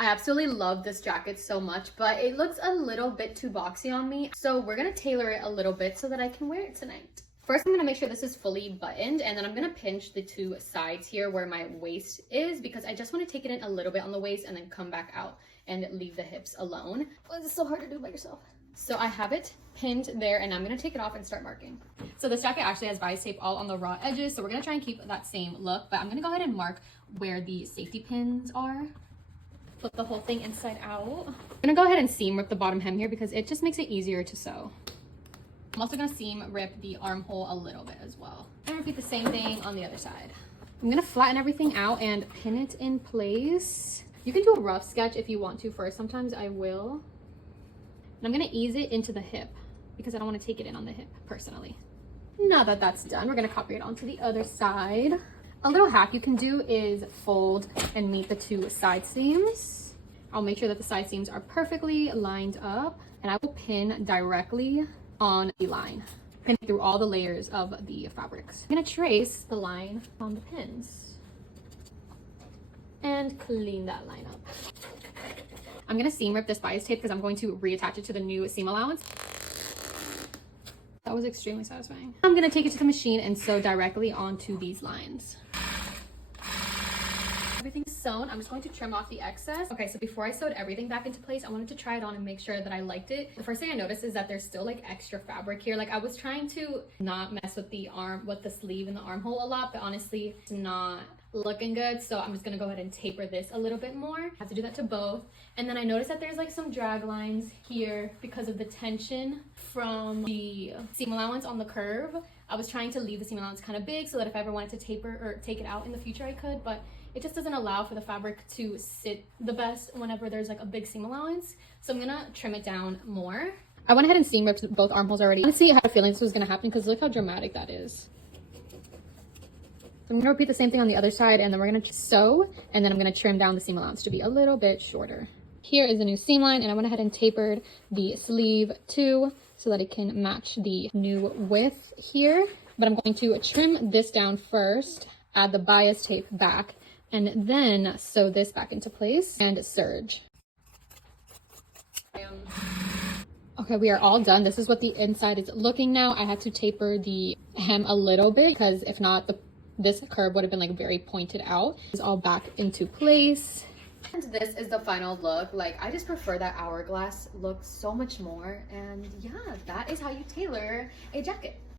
I absolutely love this jacket so much, but it looks a little bit too boxy on me. So we're gonna tailor it a little bit so that I can wear it tonight. First, I'm gonna make sure this is fully buttoned, and then I'm gonna pinch the two sides here where my waist is, because I just wanna take it in a little bit on the waist and then come back out and leave the hips alone. Oh, this is so hard to do by yourself. So I have it pinned there, and I'm gonna take it off and start marking. So this jacket actually has bias tape all on the raw edges, so we're gonna try and keep that same look, but I'm gonna go ahead and mark where the safety pins are. Flip the whole thing inside out. I'm gonna go ahead and seam rip the bottom hem here because it just makes it easier to sew. I'm also gonna seam rip the armhole a little bit as well. And repeat the same thing on the other side. I'm gonna flatten everything out and pin it in place. You can do a rough sketch if you want to first. Sometimes I will. And I'm gonna ease it into the hip because I don't wanna take it in on the hip personally. Now that that's done, we're gonna copy it onto the other side. A little hack you can do is fold and meet the two side seams. I'll make sure that the side seams are perfectly lined up, and I will pin directly on the line, pin through all the layers of the fabrics. I'm gonna trace the line on the pins and clean that line up. I'm gonna seam rip this bias tape because I'm going to reattach it to the new seam allowance. That was extremely satisfying. I'm gonna take it to the machine and sew directly onto these lines. Everything's sewn. I'm just going to trim off the excess. Okay, so before I sewed everything back into place, I wanted to try it on and make sure that I liked it. The first thing I noticed is that there's still like extra fabric here. Like I was trying to not mess with the sleeve and the armhole a lot, but honestly, it's not looking good. So I'm just gonna go ahead and taper this a little bit more. I have to do that to both. And then I noticed that there's like some drag lines here because of the tension from the seam allowance on the curve. I was trying to leave the seam allowance kind of big so that if I ever wanted to taper or take it out in the future, I could, but it just doesn't allow for the fabric to sit the best whenever there's like a big seam allowance. So I'm gonna trim it down more. I went ahead and seam ripped both armholes already. Honestly, I had a feeling this was gonna happen because look how dramatic that is. So I'm gonna repeat the same thing on the other side, and then we're gonna sew, and then I'm gonna trim down the seam allowance to be a little bit shorter. Here is the new seam line, and I went ahead and tapered the sleeve too so that it can match the new width here. But I'm going to trim this down first, add the bias tape back, and then sew this back into place and serge. Okay, we are all done. This is what the inside is looking now. I had to taper the hem a little bit because if not, this curve would have been like very pointed out. It's all back into place. And this is the final look. Like, I just prefer that hourglass look so much more. And yeah, that is how you tailor a jacket.